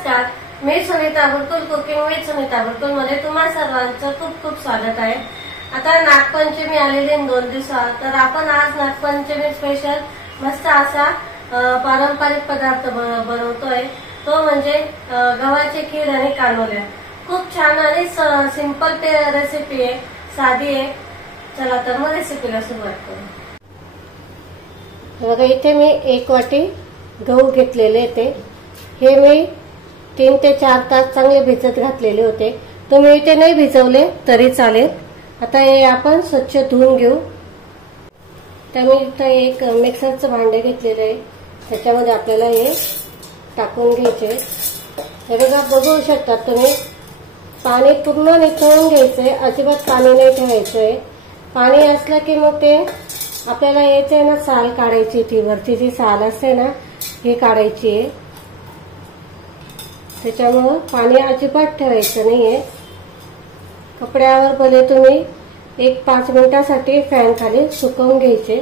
नमस्कार, मी Sunita बुरकुल cooking with Sunita बुरकुल मध्ये तुम्हा सर्वांचं खूप खूप स्वागत आहे। आता नागपंचमी आलेली 2 दिवसात, तर आपण आज नागपंचमी स्पेशल मस्त असा पारंपरिक पदार्थ बनवतोय। तो म्हणजे गव्हाची खीर आणि कानोल्या। खूप छान आणि सिंपल रेसिपी आहे, साधी आहे। चला तर मग रेसिपीला सुरुवात करू। बघा, इथे मी 1 वाटी गहू घेतलेले होते। हे मी 3 ते 4 तास चांगले भिजत घातलेले होते। तुम्ही इथे नाही भिजवले तरी चालेल। आता हे आपण स्वच्छ धुवून घेऊ। तर मी इथे एक मिक्सरचं भांडे घेतलेले आहे, त्याच्यामध्ये आपल्याला हे टाकून घ्यायचे। हे बघा, बघू शकता तुम्ही, पाणी पूर्ण निथळून घ्यायचंय, अजिबात पाणी नाही ठेवायचंय। पाणी असलं की मग ते आपल्याला याचे ना साल काढायची, ती वरची जी साल असते ना ही काढायची आहे। त्याच्यामुळे पाणी अजिबात ठेवायचं नाहीये। कपड्यावर भले तुम्ही 1-5 मिनिटासाठी फॅन खाली सुकवून घ्यायचे।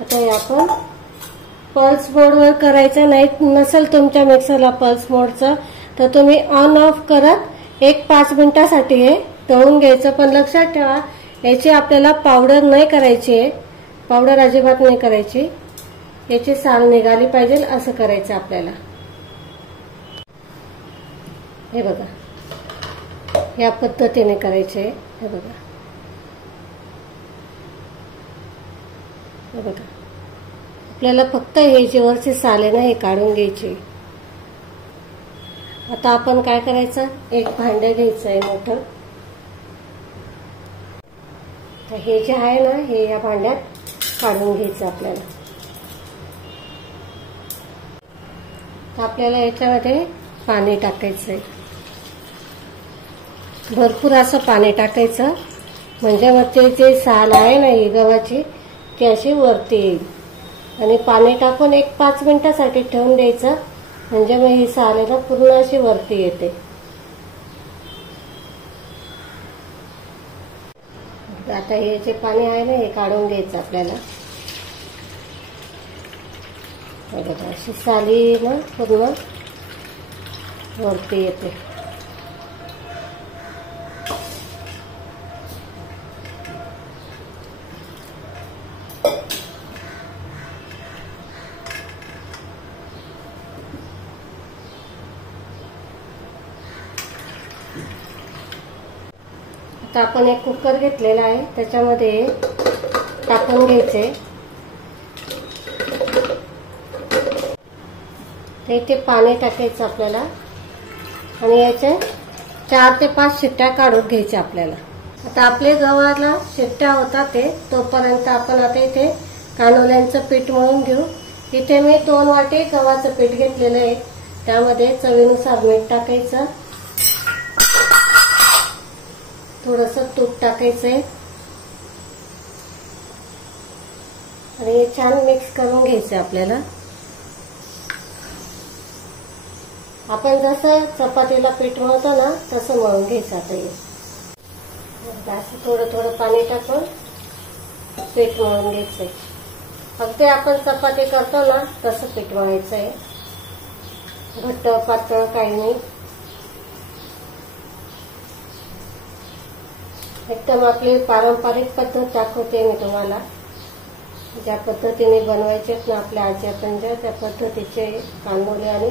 आता हे आपण पल्स मोडवर करायचं, नाही नसेल तुमच्या मिक्सरला पल्स मोडचं तर तुम्ही ऑन ऑफ करत 1-5 मिनिटासाठी हे तळून घ्यायचं। पण लक्षात ठेवा, याची आपल्याला पावडर नाही करायची आहे, पावडर अजिबात नाही करायची। याची साल निघाली पाहिजे असं करायचं आपल्याला। हे बघा, या पद्धतीने करायचे। हे बघा, हे बघा, आपल्याला फक्त हे जी वरची साल आहे ना हे काढून घ्यायची। आता आपण काय करायचं, एक भांडं घ्यायचं आहे मोठं। तर हे जे आहे ना हे या भांड्यात काढून घ्यायचं आपल्याला। आपल्याला याच्यामध्ये पाणी टाकायचं आहे, भरपूर असं पाणी टाकायचं, म्हणजे मग ते जे साल आहे ना ही गव्हाची ती अशी वरती येईल। आणि पाणी टाकून 1-5 मिनिटासाठी ठेवून द्यायचं, म्हणजे मग ही साल आहे ना पूर्ण अशी वरती येते। आता हे जे पाणी आहे ना हे काढून घ्यायचं आपल्याला। बघा, अशी साली ना पूर्ण वरती येते। आता आपण एक कुकर घेतलेला आहे, त्याच्यामध्ये टाकून घ्यायचे। इथे पाणी टाकायचं आपल्याला आणि याचे 4 ते 5 शिट्ट्या काढून घ्यायच्या आपल्याला। आता आपले गव्हाला शिट्ट्या होतात ते तोपर्यंत आपण आता इथे कानोल्यांचं पीठ मळून घेऊ। इथे मी 2 वाटी गव्हाचं पीठ घेतलेलं आहे, त्यामध्ये चवीनुसार मीठ टाकायचं, थोडंसं तूप टाकायचंय आणि हे छान मिक्स करून घ्यायचं आपल्याला। आपण जसं चपातीला पीठ मळतो ना तसं मळून घ्यायचं। आता हे असं थोडं थोडं पाणी टाकून पीठ मळून घ्यायचंय। अगदी आपण चपाती करतो ना तसं पीठ मळायचंय, घट्ट पातळ काही नाही, एकदम आपली पारंपरिक पद्धत दाखवते मी तुम्हाला। ज्या पद्धतीने बनवायचेत ना आपल्या आजी पंजा त्या पद्धतीचे कानोले आणि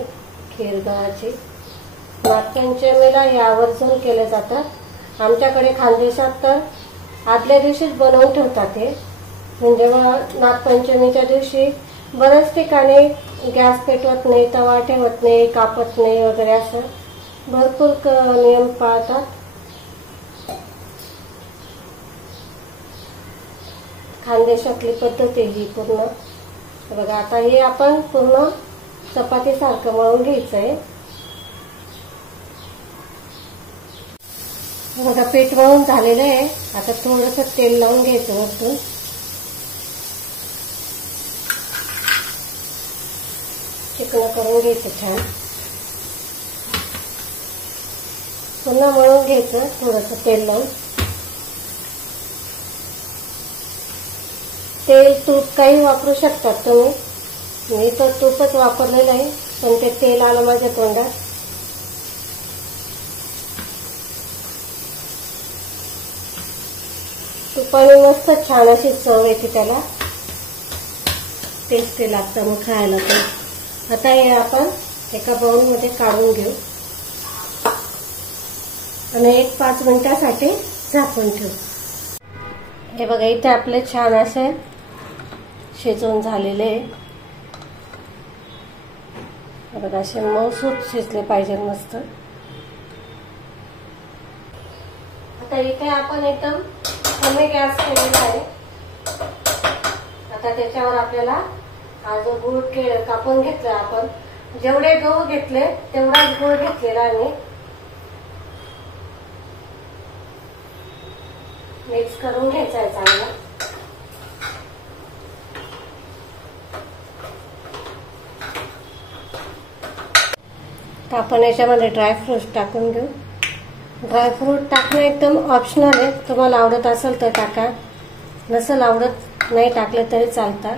खीर गव्हाची नागपंचमीला हे आवर्जून केले जातात। आमच्याकडे खानदेशात तर आदल्या दिवशीच बनवून ठेवतात हे, म्हणजे नागपंचमीच्या दिवशी बऱ्याच ठिकाणी गॅस पेटवत नाही, तवा ठेवत नाही, कापत नाही वगैरे, असं भरपूर नियम पाळतात। खानदेशातली पद्धत आहे ही पूर्ण। बघा, आता हे आपण पूर्ण चपाती सारखं मळून घ्यायचंय। बघा, पीठ मळून झालेलं आहे। आता थोडंसं तेल लावून घ्यायचं वरतून, चिकन करून घ्यायचं छान, पुन्हा मळून घ्यायचं थोडंसं तेल लावून। तेल तूप काही वापरू शकतात तुम्ही. मी तर तूपच वापरलेलं आहे, पण ते तेल आलं माझ्या तोंडात. तुपाने मस्त छान अशी चव येते, त्याला टेस्टी लागतं मग खायला ते. आता हे आपण एका बाउलमध्ये काढून घेऊ आणि 1-5 मिनिटासाठी झाकून ठेवू. हे बघा, इथे आपले छान असे शिजून झालेले. बघा, असे मऊसूत शिजले पाहिजे मस्त. आता इथे आपण एकदम कमी गॅस केलेला आहे. आता त्याच्यावर आपल्याला हा जो गूळ कापून घेतला, आपण जेवढे गहू घेतले तेवढाच गूळ घेतलेला आहे. मिक्स करून घ्यायचा आहे चांगला. तर आपण याच्यामध्ये ड्रायफ्रूट टाकून घेऊ. ड्रायफ्रूट टाकणं एकदम ऑप्शनल आहे, तुम्हाला आवडत असेल तर टाका, नसेल आवडत नाही टाकले तरी चालतात.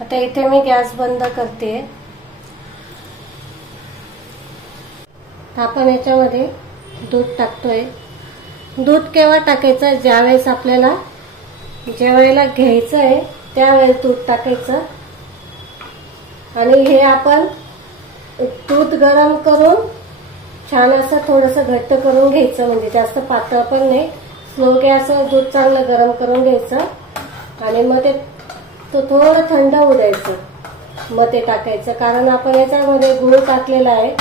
आता इथे मी गॅस बंद करते. आपण याच्यामध्ये दूध टाकतोय. दूध केव्हा टाकायचं? ज्यावेळेस आपल्याला जेवायला घ्यायचं आहे त्यावेळेस दूध टाकायचं. आणि हे आपण दूध गरम करून छान असं थोडंसं घट्ट करून घ्यायचं, म्हणजे जास्त पातळ पण नाही. स्लो गॅसवर दूध चांगलं गरम करून घ्यायचं आणि मग ते थोडं थंड होऊ द्यायचं, मग ते टाकायचं. कारण आपण याच्यामध्ये गूळ टाकलेला आहे.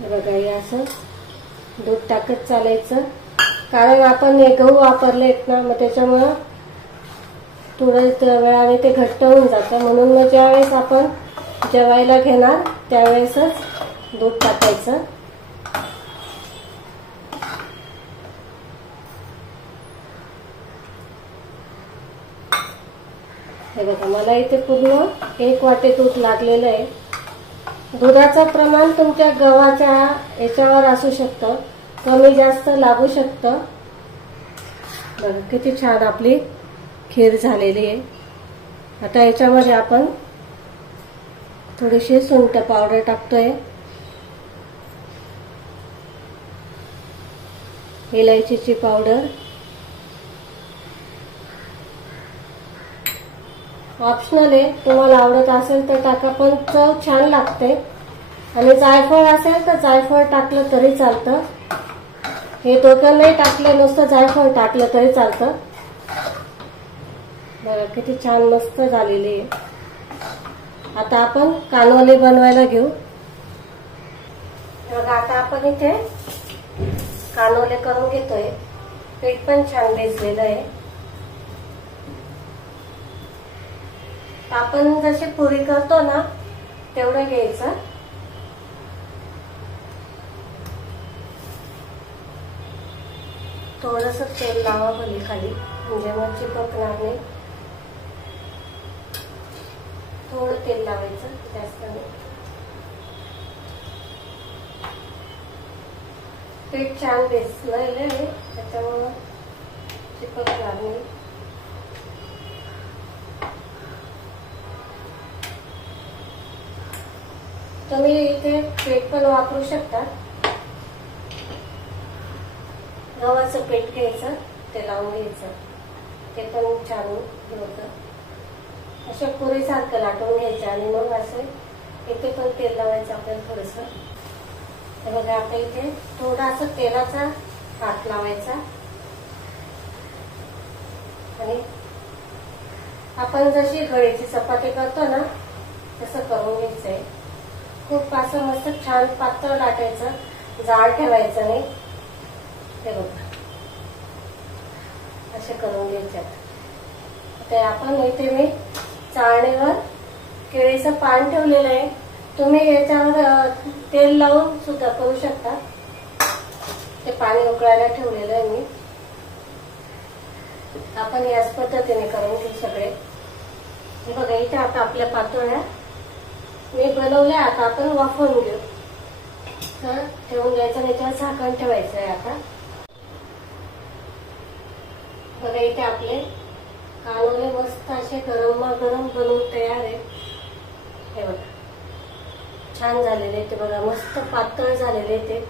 बघा, हे असं दूध टाकत चालायचं, कारण आपण हे गहू वापरलेत ना, मग त्याच्यामुळं थोड्या वेळाने ते घट्ट होऊन जातं. म्हणून मग ज्यावेळेस आपण जेवायला घेणार त्यावेळेसच दूध टाकायचं. हे बघा, मला इथे पूर्ण 1 वाटी दूध लागलेलं आहे. दुधाचं प्रमाण तुमच्या गव्हाच्या याच्यावर असू शकतं, कमी जास्त लागू शकतं. बघा, किती छान आपली खीर झालेली आहे. आता याच्यामध्ये आपण थोडीशी सुंठ पावडर टाकतोय, इलायचीची पावडर. ऑप्शनल आहे, तुम्हाला आवडत असेल तर टाका, पण चव छान लागते. आणि जायफळ असेल तर जायफळ टाकलं तरी चालतं. हे दोघं नाही टाकलं, नुसतं जायफळ टाकलं तरी चालतं. बघा, किती छान मस्त झालेली आहे. आता आपण कानोले बनवायला घेऊ. बघा, आता आपण इथे कानोले करून घेतोय. पीठ पण छान भिजलेलं आहे. आपण जशी पुरी करतो ना तेवढं घ्यायचं. थोडंसं तेल लावा भली खाली, म्हणजे मग चिपकणार नाही. थोडं तेल लावायचं, जास्त नाही. पीठ छान भिजलेलं आहे, त्याच्यामुळं चिपकणार नाही. तुम्ही इथे पीठ पण वापरू शकता. गव्हाचं पीठ घ्यायचं, ते लावून घ्यायचं, ते पण छान होतं. अशा पुरीसारखं लाटून घ्यायचं आणि मग असं इथे पण तेल लावायचं आपल्याला थोडंसं. हे बघा, आता इथे थोडासा तेलाचा हात लावायचा आणि आपण जशी गळीची चपाती करतो ना तसं करून घ्यायचंय. खूप असं मस्त छान पातळ लाटायचं, जाड ठेवायचं नाही. हे बघा, असे करून घ्यायच्यात. ते आपण इथे मी चाळणीवर केळीचं पान ठेवलेलं आहे. तुम्ही याच्यावर तेल लावून सुद्धा करू शकता. ते पाणी उकळायला ठेवलेलं आहे मी. आपण याच पद्धतीने करून घेऊ सगळे. हे बघा, इथे आता आपल्या पातोळ्या मी बनवल्या. आता आपण वाफवून घेऊ. तर ठेवून घ्यायचं आणि त्यावर झाकण ठेवायचं आहे. आता बघा इथे आपले कानोले मस्त असे गरम बनवून तयार आहे. हे बघा छान झालेले ते, बघा मस्त पातळ झालेले ते.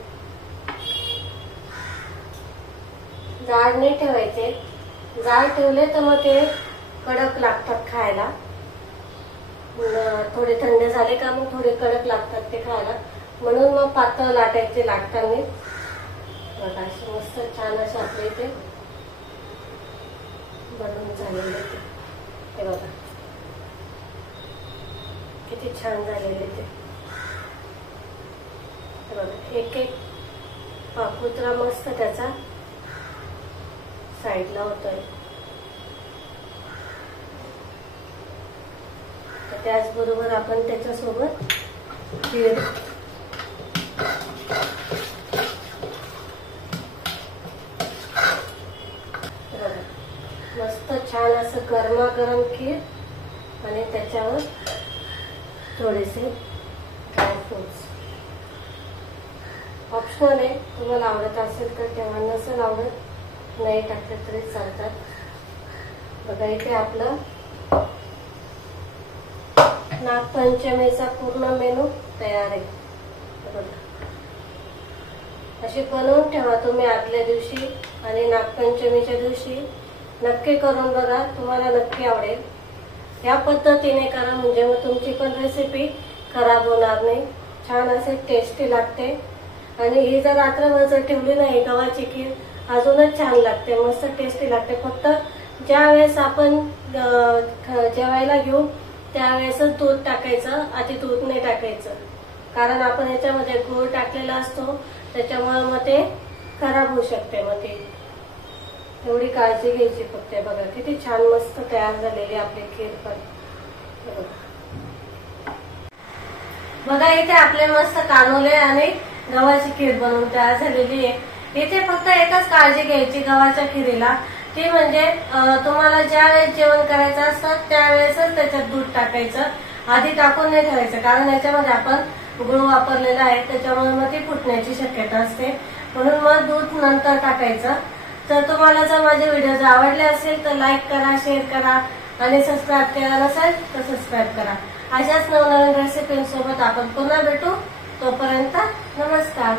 जाड नाही ठेवायचे, जाड ठेवले तर मग ते कडक लागतात खायला. थोडे थंड झाले का मग थोडे कडक लागतात ते खायला, म्हणून मग पातळ लाटायचे लागताना. बघा असे मस्त छान असे आपले इथे बनवून झालेले ते. हे बघा किती छान झालेले ते. बघा एक एक पापुत्रा मस्त त्याचा साईडला होतोय. त्याचबरोबर आपण त्याच्यासोबत खीर मस्त छान असं गरमागरम खीर आणि त्याच्यावर थोडेसे ड्रायफ्रुट्स ऑप्शनल आहे. तुम्हाला आवडत असेल तर तेव्हा, नसेल आवडत नाही टाकले तरी चालतात. बघा इथे आपलं नागपंचमीचा पूर्ण मेनू तयार आहे. असे बनवून ठेवा तुम्ही आदल्या दिवशी आणि नागपंचमीच्या दिवशी नक्की करून बघा, तुम्हाला नक्की आवडेल. या पद्धतीने करा म्हणजे मग तुमची पण रेसिपी खराब होणार नाही. छान असे टेस्टी लागते. आणि ही जर रात्रभर जर ठेवली नाही गव्हाची खीर अजूनच छान लागते, मस्त टेस्टी लागते. फक्त ज्या वेळेस आपण जेवायला घेऊ त्यावेळेसच दूध टाकायचं, आधी दूध नाही टाकायचं, कारण आपण ह्याच्यामध्ये गूळ टाकलेला असतो, त्याच्यामुळे मग ते खराब होऊ शकते. मग ते एवढी काळजी घ्यायची फक्त. बघा किती छान मस्त तयार झालेली आपली खीर पण. बघा इथे आपले मस्त कानोले आणि गव्हाची खीर बनवून तयार झालेली आहे. इथे फक्त एकच काळजी घ्यायची गव्हाच्या खिरीला, ती म्हणजे तुम्हाला ज्या वेळेस जेवण करायचं असतं त्यावेळेसच त्याच्यात दूध टाकायचं, आधी टाकून नाही ठेवायचं, कारण याच्यामध्ये आपण गुळ वापरलेला आहे त्याच्यामुळे मग ती फुटण्याची शक्यता असते. म्हणून मग दूध नंतर टाकायचं. तर तुम्हाला जर माझे व्हिडिओ आवडले असेल तर लाईक करा, शेअर करा आणि सबस्क्राईब केला नसेल तर सबस्क्राईब करा. अशाच नवनवीन रेसिपींसोबत आपण पुन्हा भेटू. तोपर्यंत नमस्कार.